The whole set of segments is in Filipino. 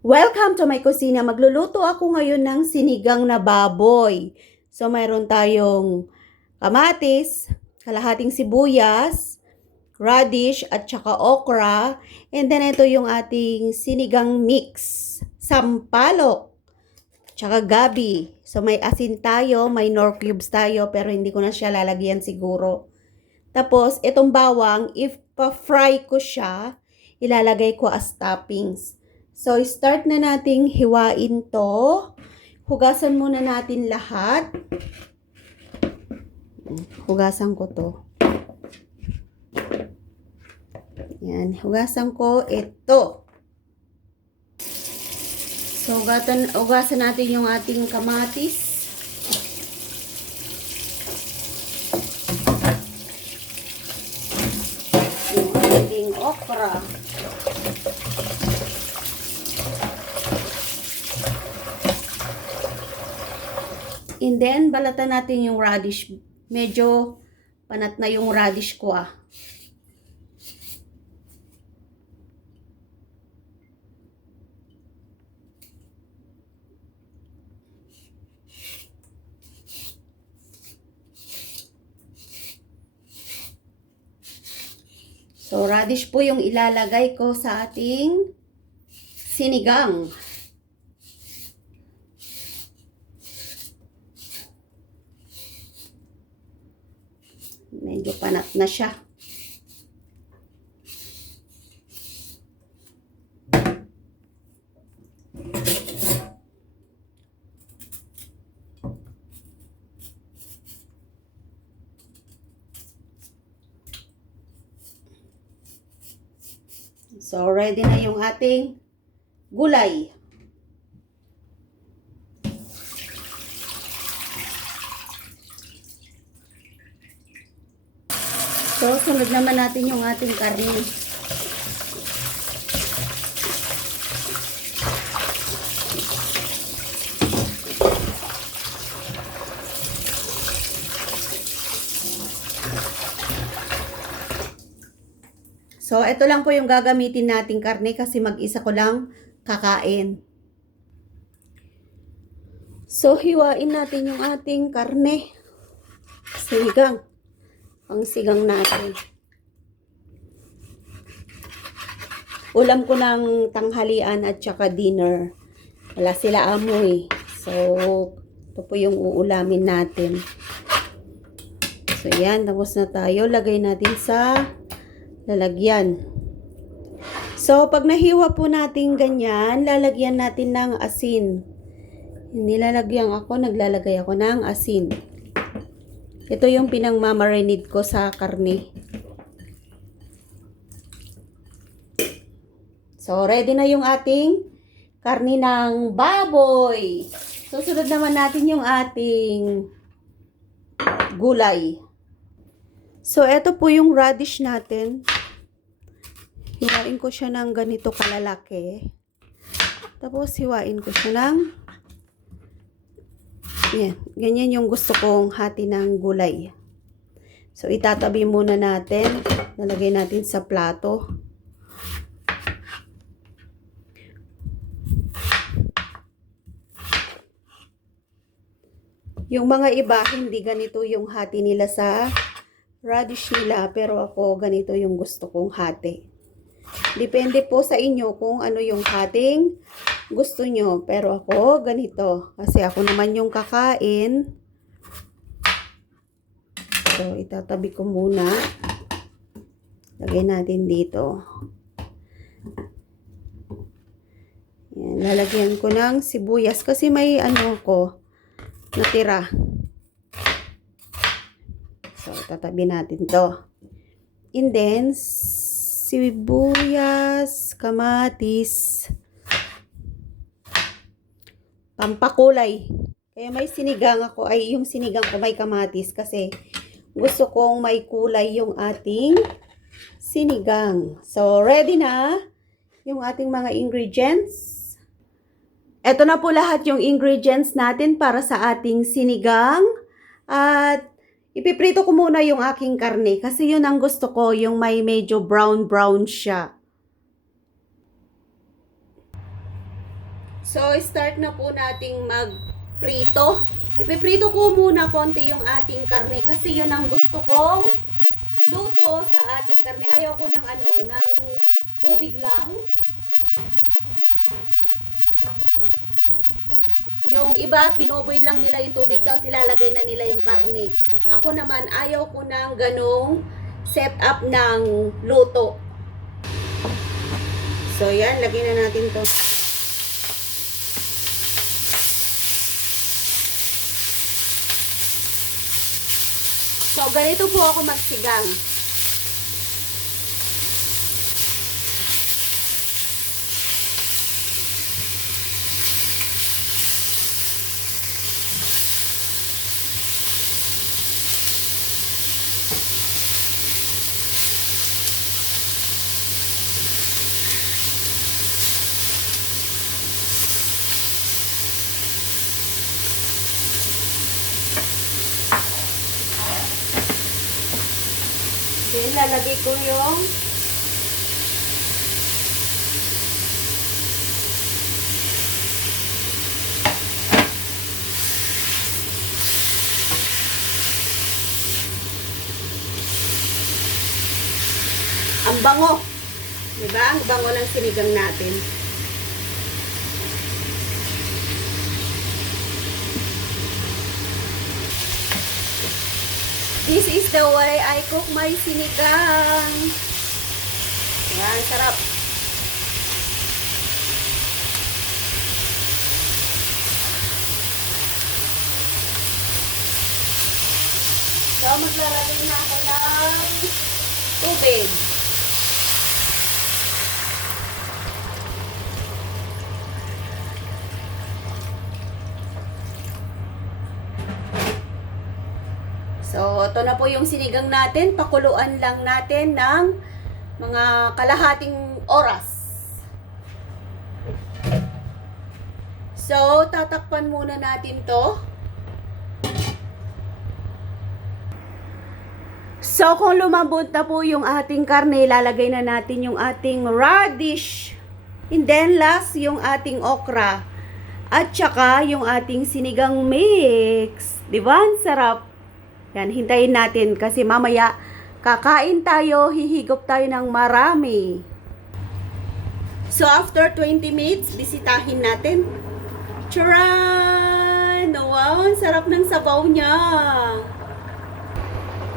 Welcome to my kusina. Magluluto ako ngayon ng sinigang na baboy. So, mayroon tayong kamatis, kalahating sibuyas, radish, at saka okra. And then, ito yung ating sinigang mix. Sampalok, tsaka gabi. So, may asin tayo, may nor cubes tayo, pero hindi ko na siya lalagyan siguro. Tapos, itong bawang, if pa-fry ko siya, ilalagay ko as toppings. So, start na nating hiwain to. Hugasan muna natin lahat. Hugasan ko to. Yan, hugasan ko ito. So, hugasan natin yung ating kamatis. Yung ating okra. And then, balatan natin yung radish. Medyo panat na yung radish ko . So, radish po yung ilalagay ko sa ating sinigang. Medyo panat na siya. So, ready na yung ating gulay. So, sunod naman natin yung ating karne. So, ito lang po yung gagamitin nating karne kasi mag-isa ko lang kakain. So, hiwain natin yung ating karne. Sinigang. Ang sigang natin. Ulam ko ng tanghalian at saka dinner. Wala sila amoy. So, ito po yung uulamin natin. So, yan. Tapos na tayo. Lagay natin sa lalagyan. So, pag nahiwa po natin ganyan, lalagyan natin ng asin. Nilalagyan ako, naglalagay ako ng asin. Ito yung pinang-marinate ko sa karne. So, ready na yung ating karne ng baboy. Susunod naman natin yung ating gulay. So, ito po yung radish natin. Hiwain ko siya ng ganito kalalaki. Tapos, hiwain ko siya ng yan. Ganyan yung gusto kong hati ng gulay. So, itatabi muna natin. Nalagay natin sa plato. Yung mga iba, hindi ganito yung hati nila sa radish nila. Pero ako, ganito yung gusto kong hati. Depende po sa inyo kung ano yung hating gusto nyo. Pero ako, ganito. Kasi ako naman yung kakain. So, itatabi ko muna. Lagay natin dito. Yan, lalagyan ko ng sibuyas. Kasi may ano ko, natira. So, tatabi natin to. And then, sibuyas, kamatis, pampakulay. Kaya may sinigang ako, ay yung sinigang ko may kamatis kasi gusto kong may kulay yung ating sinigang. So, ready na yung ating mga ingredients. Ito na po lahat yung ingredients natin para sa ating sinigang. At ipiprito ko muna yung aking karne kasi yun ang gusto ko, yung may medyo brown siya. So, start na po nating magprito. Ipiprito ko muna konti yung ating karne kasi yun ang gusto kong luto sa ating karne. Ayaw ko ng ng tubig lang. Yung iba, binoboil lang nila yung tubig tapos ilalagay na nila yung karne. Ako naman, ayaw ko ng ganong setup ng luto. So, yan. Lagyan na natin to. So, ganito po ako magsigang. Then, lalagay ko yung ang bango. Diba? Ang bango ng sinigang natin. This is the way I cook my sinigang. Yan, sarap. So, maglalagay na ako ng tubig. So, ito na po yung sinigang natin. Pakuluan lang natin ng mga kalahating oras. So, tatakpan muna natin to. So, kung lumambot na po yung ating karne, ilalagay na natin yung ating radish. And then, last, yung ating okra. At saka, yung ating sinigang mix. Diba? Ang sarap. Yan, hintayin natin kasi mamaya kakain tayo, hihigop tayo ng marami. So, after 20 minutes, bisitahin natin. Charan! Wow, ang sarap ng sabaw niya.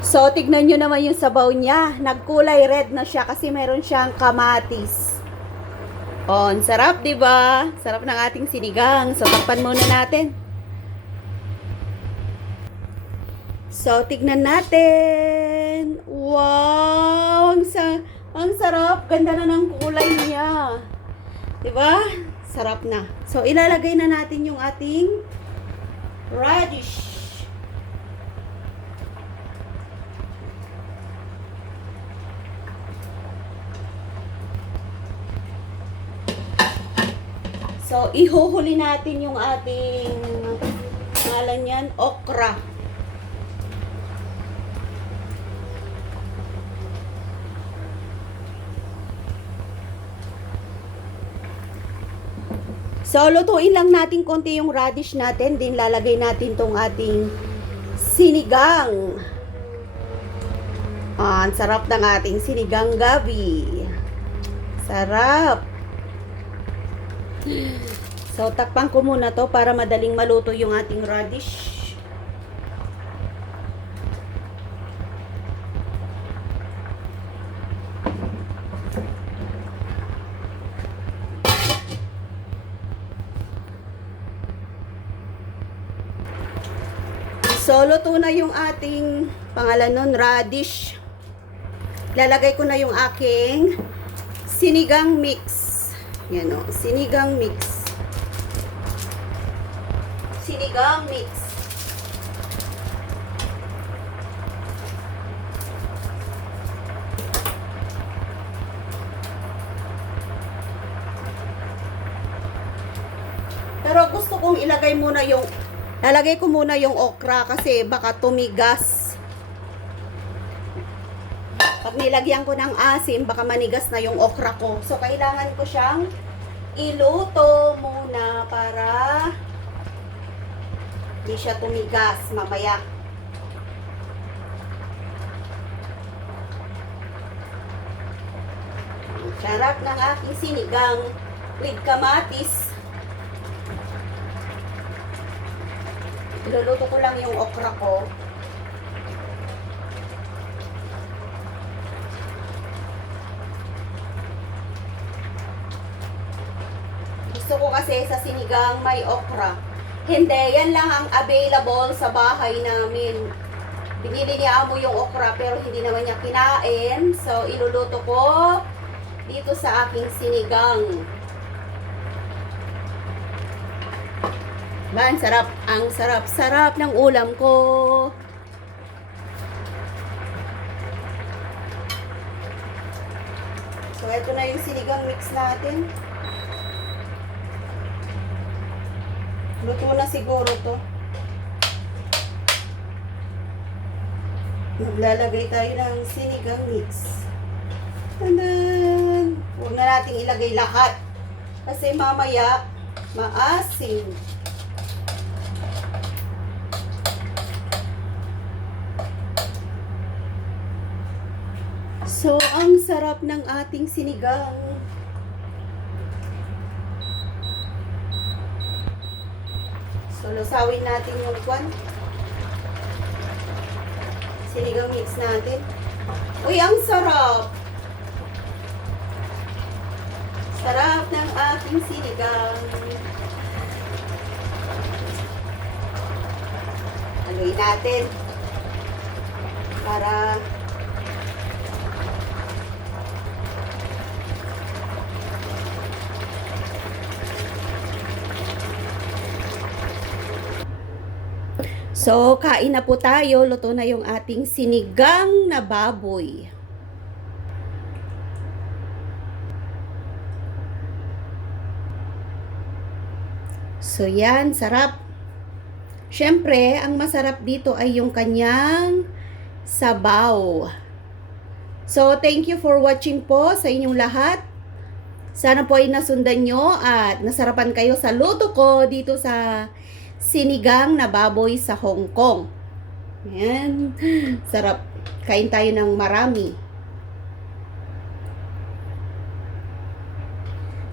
So, tignan nyo naman yung sabaw niya. Nagkulay red na siya kasi meron siyang kamatis. Oh, ang sarap, diba? Sarap ng ating sinigang. So, takpan muna natin. So, tignan natin. Wow! Ang sarap. Ganda na ng kulay niya. Diba? Sarap na. So, ilalagay na natin yung ating radish. So, ihuhuli natin yung ating ngalan yan, okra. So, lutuin lang natin konti yung radish natin. Din lalagay natin tong ating sinigang. Ang sarap ng ating sinigang gabi. Sarap. So, takpan ko muna to para madaling maluto yung ating radish. So, luto na yung ating pangalan nun, radish. Lalagay ko na yung aking sinigang mix. Yan o, sinigang mix. Sinigang mix. Pero gusto kong ilagay muna yung lalagay ko muna yung okra kasi baka tumigas. Pag nilagyan ko ng asin, baka manigas na yung okra ko. So, kailangan ko siyang iluto muna para hindi siya tumigas mamaya. Sarap ng aking sinigang with kamatis. Iluluto ko lang yung okra ko. Gusto ko kasi sa sinigang may okra. Hindi, yan lang ang available sa bahay namin. Binili niya amo yung okra pero hindi naman niya kinain. So, iluluto ko dito sa aking sinigang. Man, sarap. Ang sarap-sarap ng ulam ko. So, ito na yung sinigang mix natin. Luto na siguro to. Maglalagay tayo ng sinigang mix. Tanan! Huwag na nating ilagay lahat. Kasi mamaya, maasim. So, ang sarap ng ating sinigang. So, lusawin natin yung kwan. Sinigang mix natin. Uy, ang sarap! Sarap ng ating sinigang. Haluin natin. Para so, kain na po tayo. Luto na yung ating sinigang na baboy. So, yan. Sarap. Siyempre, ang masarap dito ay yung kanyang sabaw. So, thank you for watching po sa inyong lahat. Sana po ay nasundan nyo at nasarapan kayo sa luto ko dito sa sinigang na baboy sa Hong Kong. Ayan. Sarap. Kain tayo ng marami.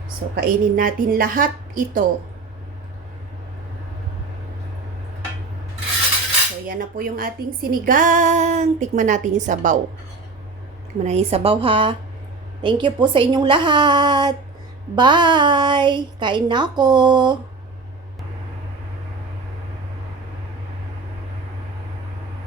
So, kainin natin lahat ito. So, yan na po yung ating sinigang. Tikman natin yung sabaw. Tikman natin yung sabaw, ha. Thank you po sa inyong lahat. Bye! Kain na ako.